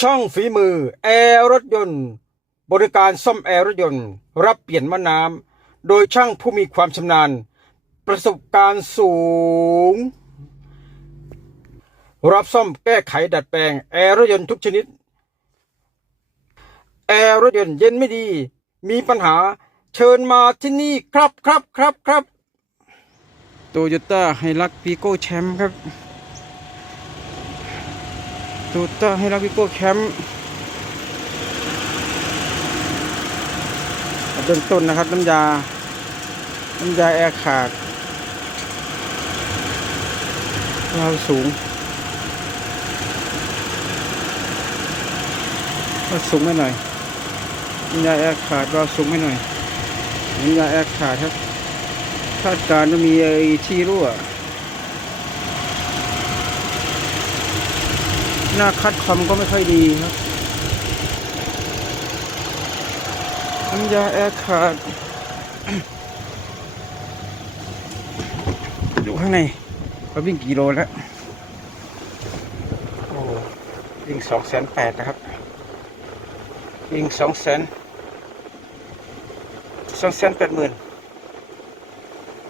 ช่องฝีมือ แอร์รถยนต์ บริการซ่อมแอร์รถยนต์ รับเปลี่ยนมะน้ำโดยช่างผู้มีความชำนาญ ประสบการณ์สูง รับซ่อมแก้ไขดัดแปลง แอร์รถยนต์ทุกชนิด แอร์รถยนต์เย็นไม่ดี มีปัญหาเชิญมาที่นี่ครับครับครับครับโตโยต้าไฮลักปีโก้แชมป์ครับ ตโยต้าไฮลักปีโก้แชมป์เบื้องต้นนะครับน้ำยา น้ำยาแอร์ขาดเราสูงเราสูงไม่หน่อยน้ำยาแอร์ขาดเราสูงไม่หน่อยน้ำยาแอร์ขาดครับคาดการณ์ว่ามีไอ้ที่รั่ว หน้าคัดคอมก็ไม่ค่อยดีครับน้ำยาแอร์ขาดอยู่ข้างในเราวิ่งกี่โลแล้วโอ้วิ่งสองแสนแปดนะครับ วิ่งสองแสนสองแสนแปดหมื่น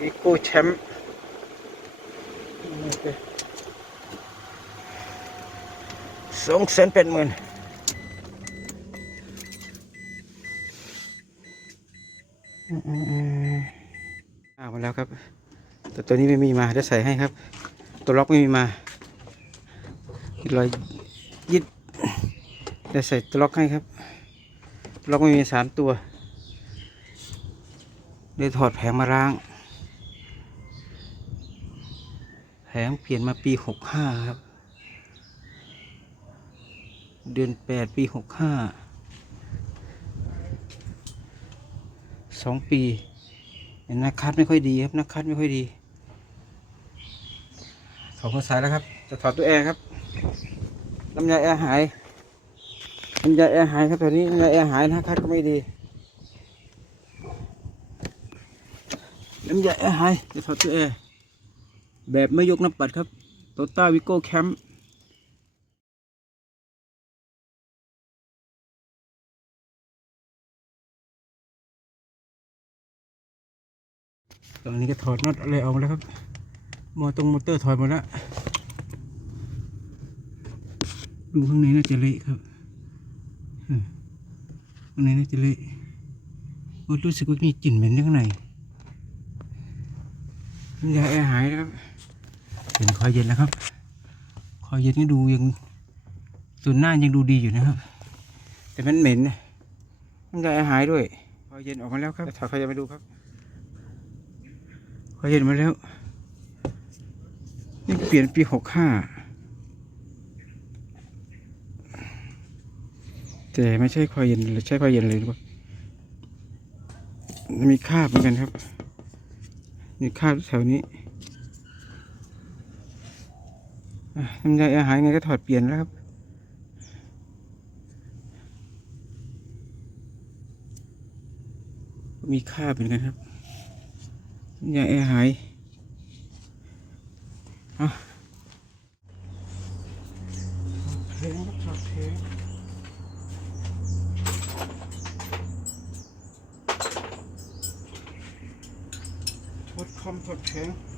วีโก้แชมป์ สองแสนแปดหมื่นอามาแล้วครับ แต่ตัวนี้ไม่มีมาจะใส่ให้ครับ ตัวล็อกไม่มีมาลอยยิดจะใส่ตัวล็อกให้ครับ ล็อกไม่มีสามตัวเลยถอดแผงมาล้าง แผงเปลี่ยนมาปีหกห้าครับ เดือนแปดปีหกห้าสองปีเห็นนักคัดไม่ค่อยดีครับนักคัดไม่ค่อยดีถอดหัวสายแล้วครับ จะถอดตัวแอร์ครับน้ำยาแอร์หายน้ำยาแอร์หายครับตอนนี้น้ำยาแอร์หายนักคัดก็ไม่ดีน้ำยาแอร์หายจะถอดตัวแอร์แบบไม่ยกน้ำปัดครับโตต้าวิโก้แคมป์ ตอนนี้ก็ถอดน็อตอะไรออกมาแล้วครับ มอตรงมอเตอร์ถอดหมดแล้ว ดูข้างในน่าจะเละครับข้างในน่าจะเละรู้สึกว่ามีกลิ่นเหม็นอยู่ข้างในน้ำยาแอร์หายนะครับเห็นคอยเย็นแล้วครับ คอยเย็นก็ดูยังส่วนหน้ายังดูดีอยู่นะครับ แต่มันเหม็นนะน้ำยาแอร์หายด้วย คอยเย็นออกมาแล้วครับถอดคอยเย็นมาดูครับ เย็นมาแล้ว นี่เปลี่ยนปีหกห้าแต่ไม่ใช่คอยเย็นหรือใช่คอยเย็นเลยหรือเปล่ามีคาบเหมือนกันครับ มีคาบแถวนี้อะน้ำยาอาหารไงก็ถอดเปลี่ยนแล้วครับมีคาบเหมือนกันครับน้ำยาอาหารเอาเพลงครับ ถอดเพลง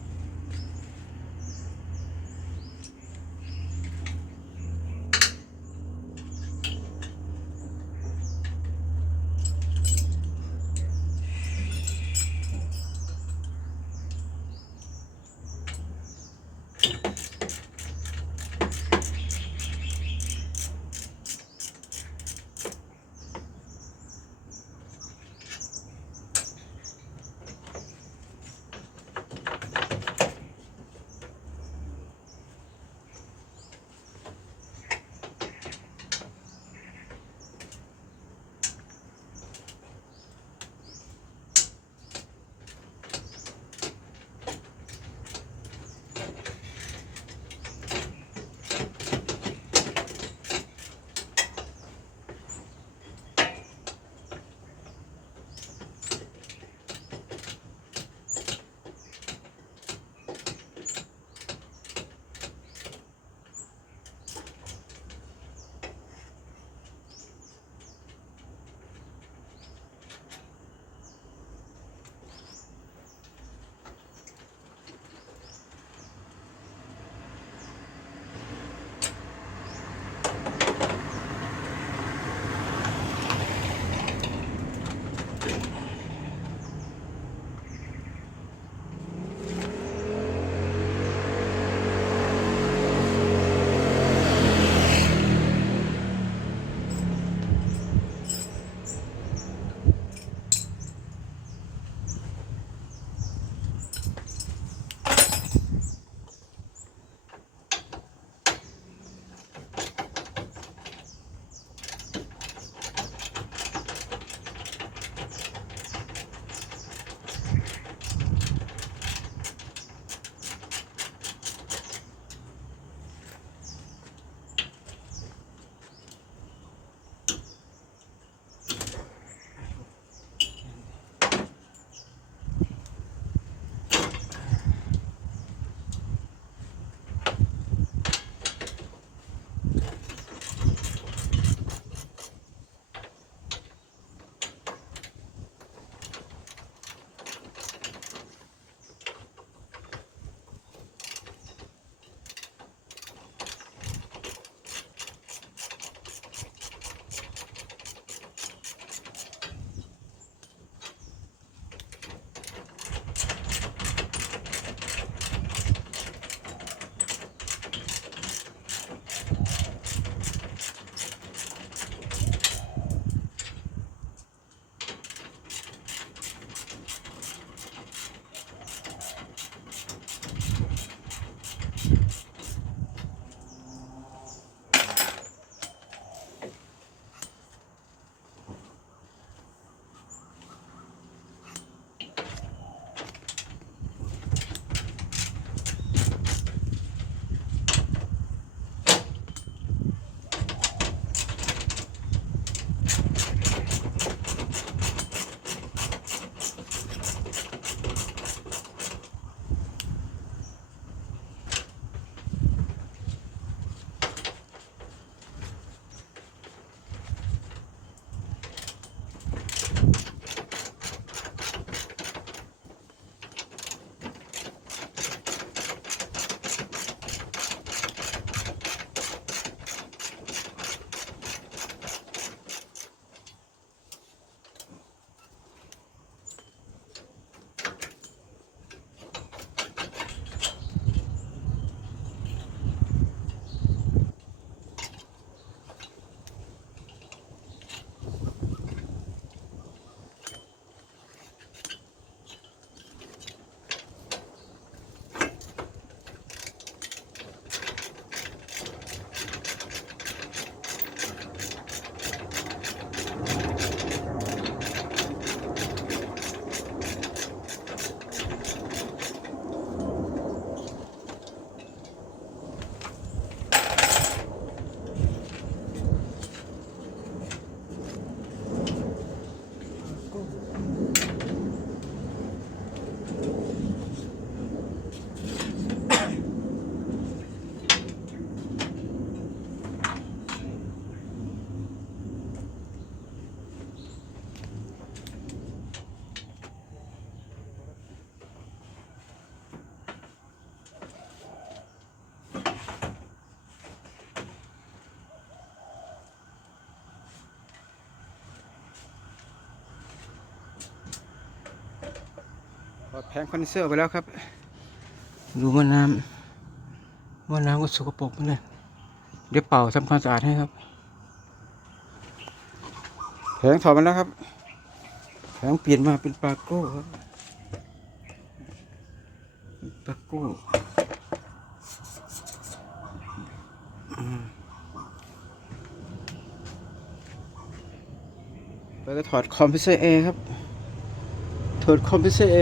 งงคอนเดนเซอร์ไปแล้วครับ ดูว่าน้ำว่าน้ำก็สกปรกเหมือนกันเดี๋ยวเป่าทำความสะอาดให้ครับแผงถอดมาแล้วครับแผงเปลี่ยนมาเป็นปลาโก้ครับปลาโก้อืมแล้วก็ถอดคอมเพรสเซอร์เอครับถอดคอมเพรสเซอร์เอ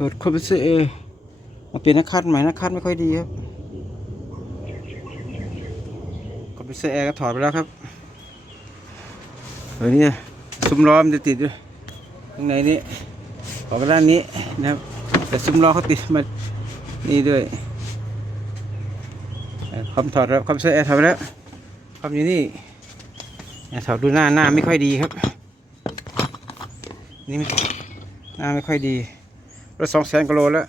ถอดคอมเพรสเซอร์เอมาเปลี่ยนนักคัดใหม่นักคัดไม่ค่อยดีครับคอมเพรสเซอร์แอร์ก็ถอดไปแล้วครับเดี๋ยวนี้ซุ้มล้อมันจะติดด้วยข้างในนี้ออกมาด้านนี้นะครับแต่ซุ้มล้อเขาติดมานี่ด้วยคอมถอดแล้วคอมเพรสเซอร์แอร์ถอดไปแล้วคอมอยู่นี่ถอดดูหน้าหน้าไม่ค่อยดีครับ นี่หน้าไม่ค่อยดี รถสองแสนกิโลแล้ว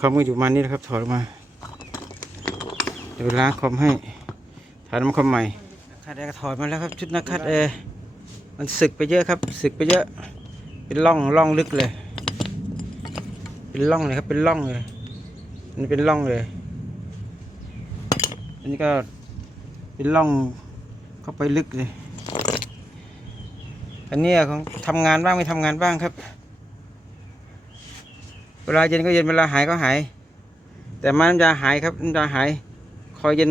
คอมก็อยู่มานี้นะครับ ถอดออกมา เดี๋ยวล้างคอมให้ถ่ายน้ำคอมใหม่นักคัดแอร์ถอดมาแล้วครับ ชุดนักคัดแอร์มันสึกไปเยอะครับ สึกไปเยอะ เป็นร่องร่องลึกเลย เป็นร่องเลยครับ เป็นร่องเลยอันนี้เป็นร่องเลย อันนี้ก็เป็นร่องเข้าไปลึกเลย อันเนี้ยของทำงานบ้างไม่ทำงานบ้างครับ เวลาเย็นก็เย็นเวลาหายก็หาย แต่มันน้ำยาหายครับน้ำยาหาย คอยเย็น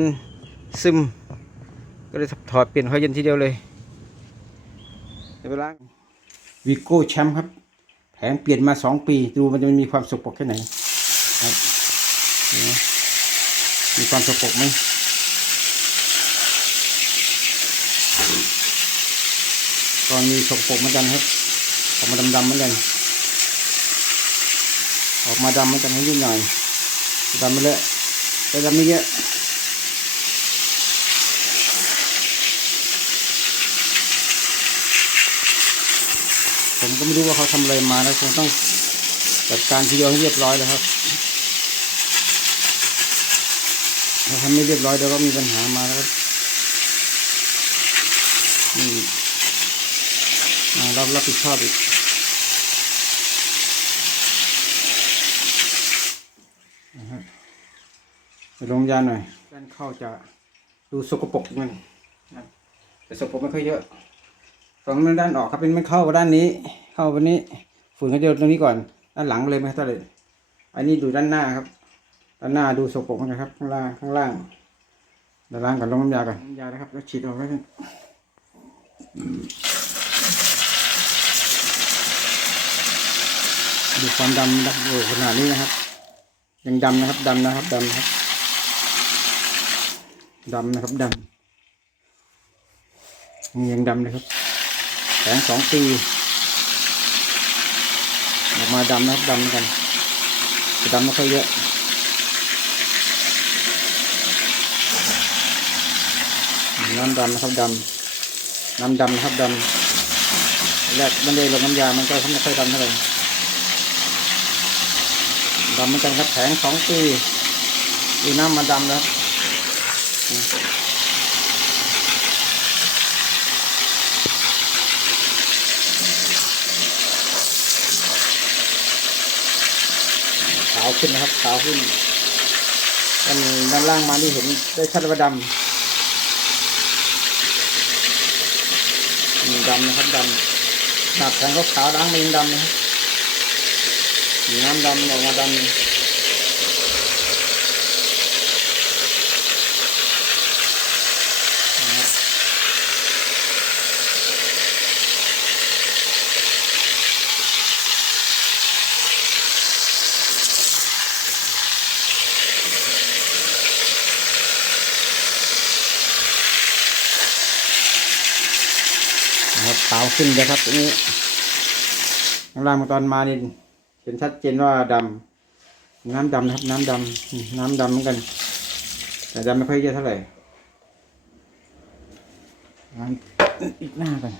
ซึม ก็เลยถอดเปลี่ยนคอยเย็นทีเดียวเลยเดี๋ยวไปล้างวีโก้แชมป์ครับ แผงเปลี่ยนมาสองปี ดูมันจะมีความสกปรกแค่ไหนครับมมีความสกปรกไหม ตอนมีสกปรกเหมือนกันครับ ออกมาดำๆเหมือนกันออกมาดำเหมือนกันนิดหน่อยดำไปเลยแต่ดำไม่เยอะผมก็ไม่รู้ว่าเขาทำอะไรมาแล้วคงต้องจัดการทีเดียวให้เรียบร้อยเลยครับถ้าทำไม่เรียบร้อยเดี๋ยวก็มีปัญหามาแล้วนี่ รับรับผิดชอบอีกไปลงยาหน่อยด้านเข้าจะดูสกปรกมันนะแต่สกปรกไม่ค่อยเยอะฝั่งนั้นด้านออกครับเป็นไม่เข้าด้านนี้ เข้าวันนี้ฝุ่นเขาจะตรงนี้ก่อน ด้านหลังเลยไม่เท่าไหร่อันนี้ดูด้านหน้าครับ ด้านหน้าดูสกปรกนกันครับข้างล่างข้างล่างเดี๋ยวล้างก่อนลงน้ำยาก่อนน้ำยานะครับแล้วฉีดออกไว้กัน ดูความดำดำโอ้ขนาดนี้นะครับ ยังดำนะครับดำนะครับดำครับดำนะครับดำยังดำเลยครับแสงสองปีออกมาดำนะครับดำกันดำไม่ค่อยเยอะน้ำดำนะครับดำน้ำดำนะครับดำแรกมันเลยลงน้ำยามันก็ไม่ค่อยดำเท่าไหร่ ดำเหมือนกันครับแผงสองปีดูน้ำมาดำแล้วขาวขึ้นนะครับขาวขึ้นด้านด้านล่างมานี่เห็นได้ชัดว่าดำดำนะครับดำหนักแผงเขาขาวล้างมันดำนะครับ มีน้ำดำออกมาดำนะครับขาขึ้นเลยครับตรงนี้ล่างมาตอนมานี่ เป็นชัดเจนว่าดำน้ำดำนะครับ น้ำดำอืมน้ำดำเหมือนกัน แต่ดำไม่ค่อยเยอะเท่าไหร่ล้างอีกหน้ากัน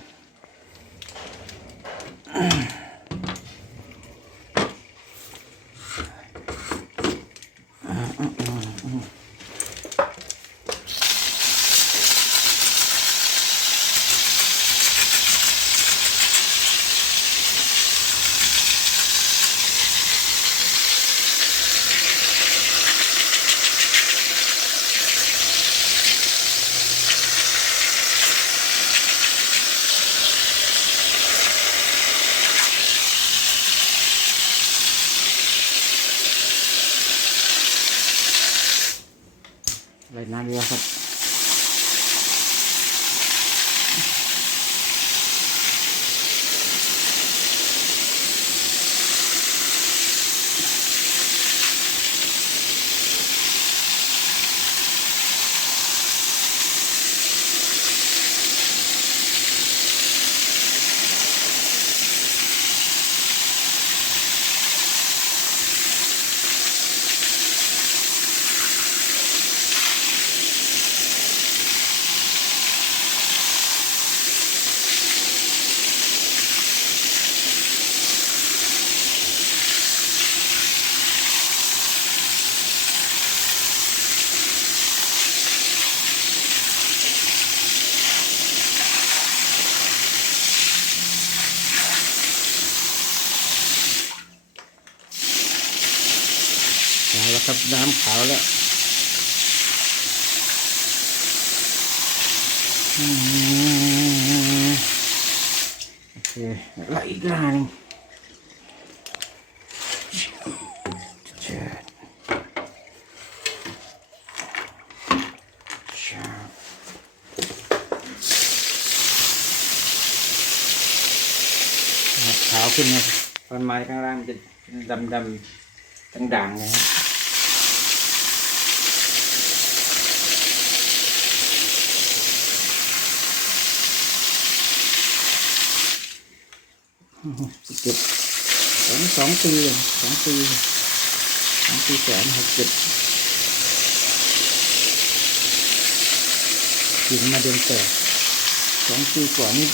ครับน้ำขาวแล้วโอเคแล้วอีกลาหนึ่งเจ็ดขาวขึ้นนะต้นไม้ข้างล่างจะดำดำๆด่างๆเลยครับ สิบเจ็ดสองสองปีสองปีสองปีแสนหกสิบกินมาเดือนแปดสองปีกว่านิ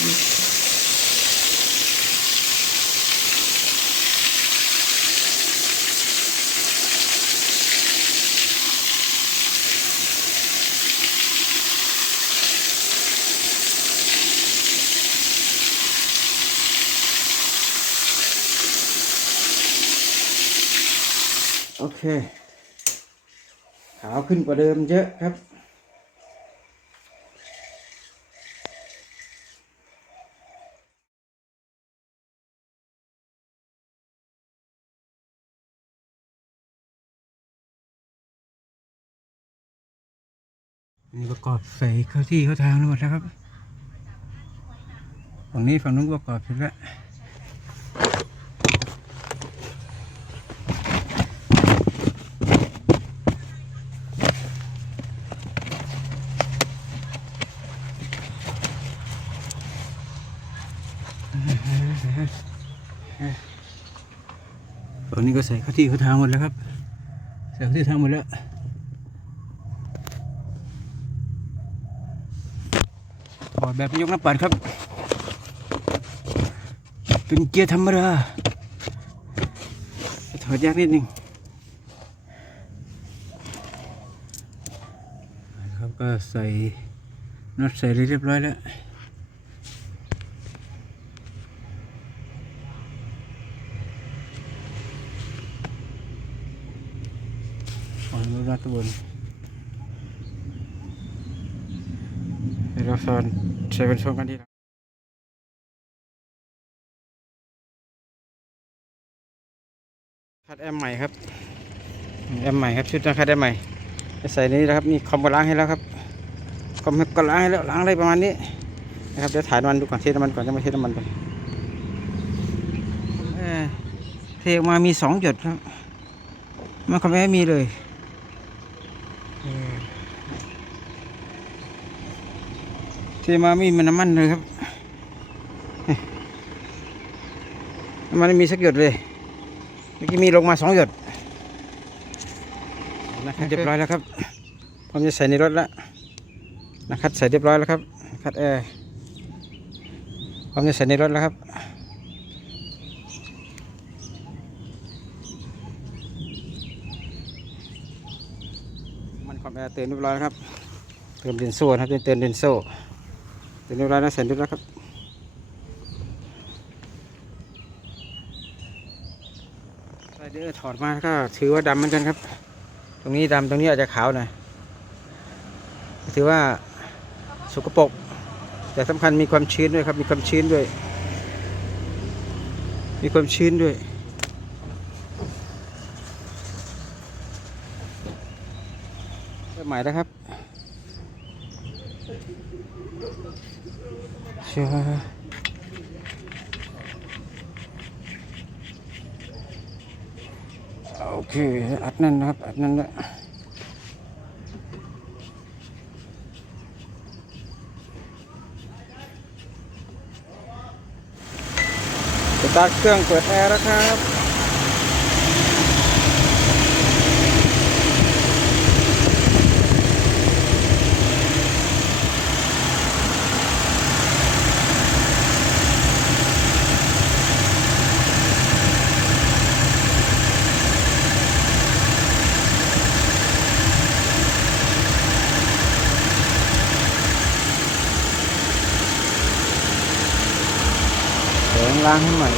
โอเค ขาวขึ้นกว่าเดิมเยอะครับ นี่ประกอบใส่เข้าที่เข้าทางแล้วหมดแล้วครับฝั่งนี้ฝั่งนู้นประกอบเสร็จแล้ว ฝั่งนี้ก็ใส่เข้าที่เข้าทางหมดแล้วครับ ใส่เข้าที่ทางหมดแล้วถอดแบบยกน้ำปัดครับ เป็นเกียร์ธรรมดาถอดยากนิดนึงครับก็ใส่น็อตใส่เรียบร้อยแล้ว อ๋อรู้รัดตัวบน เดี๋ยวเราสอนใช้เป็นช่วงกันที่คัดแอมใหม่ครับแอมใหม่ครับชุดนะคัดแอมใหม่จะใส่นี้นะครับนี่คอมก็ล้างให้แล้วครับคอมก็ล้างให้แล้วล้างอะไรประมาณนี้นะครับเดี๋ยวถ่ายน้ำมันดูก่อนเทน้ำมันก่อนจะมาเทน้ำมันไปเอ่อเทออกมามีสองหยดครับมันก็ไม่มีเลย ที่มาไม่มีน้ำมันเลยครับนี่น้ำมันไม่มีสักหยดเลย เมื่อกี้มีลงมาสองหยดนะครับเรียบร้อยแล้วครับผมจะใส่ในรถแล้วนะครับใส่เรียบร้อยแล้วครับคัดแอร์ผมจะใส่ในรถแล้วครับมันคอมแอร์เตือนเรียบร้อยแล้วครับ เติมเดนโซ่นะครับเติมเดนโซ่ เติมเรียบร้อยแล้วใส่เรียบร้อยครับไรเดอร์ถอดมาก็ถือว่าดำเหมือนกันครับ ตรงนี้ดำตรงนี้อาจจะขาวหน่อยถือว่าสกปรกแต่สำคัญมีความชื้นด้วยครับ มีความชื้นด้วย มีความชื้นด้วยเริ่มใหม่แล้วครับ เชื่อโอเค อัดนั่นนะครับ อัดนั่นแหละสตาร์ทเครื่องเปิดแอร์แล้วครับ ล้างให้ใหม่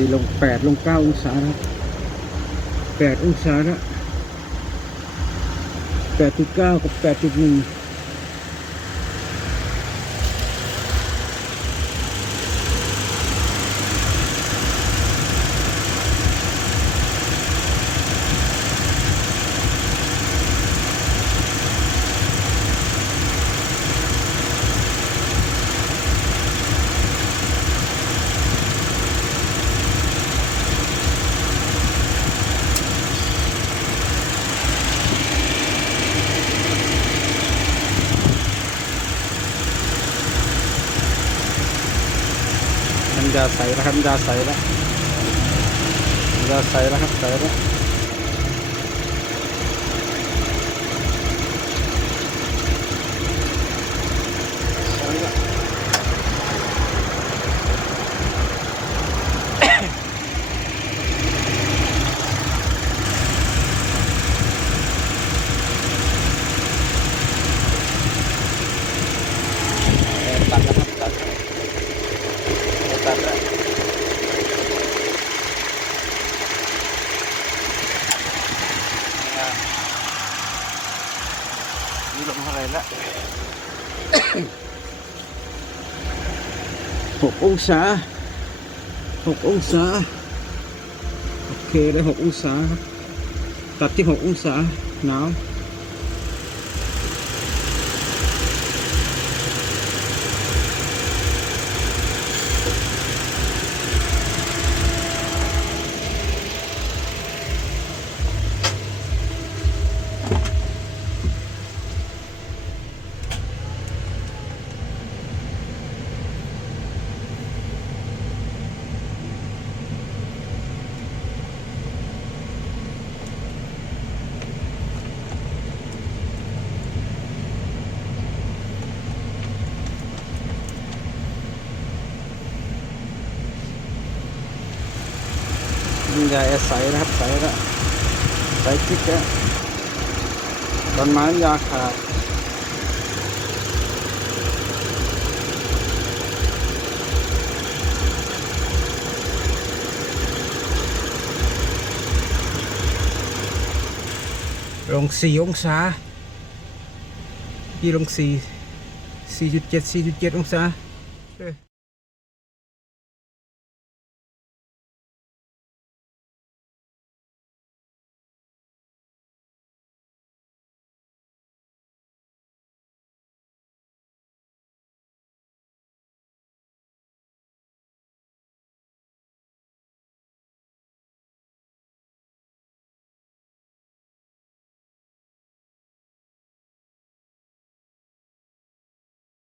ตีลงแปดลงเก้าองศาแล้วแปดองศาแล้วแปดจุดเก้ากับแปดจุดหนึ่ง คันจะใสแล้วมันจะใสแล้วครับใสแล้วใสแล้วแอร์ตัดแล้วครับตัดแอร์ตัดแล้ว นี่ลงเท่าไหรละ หกอง ศาหกองศาโอเคได้หกองศาครับตัดที่หกองศาหนาว ม้ยาขาดลงสี่องศาที่ลงสี่สี่จุดเจ็ดสี่จุดเจ็ดองศา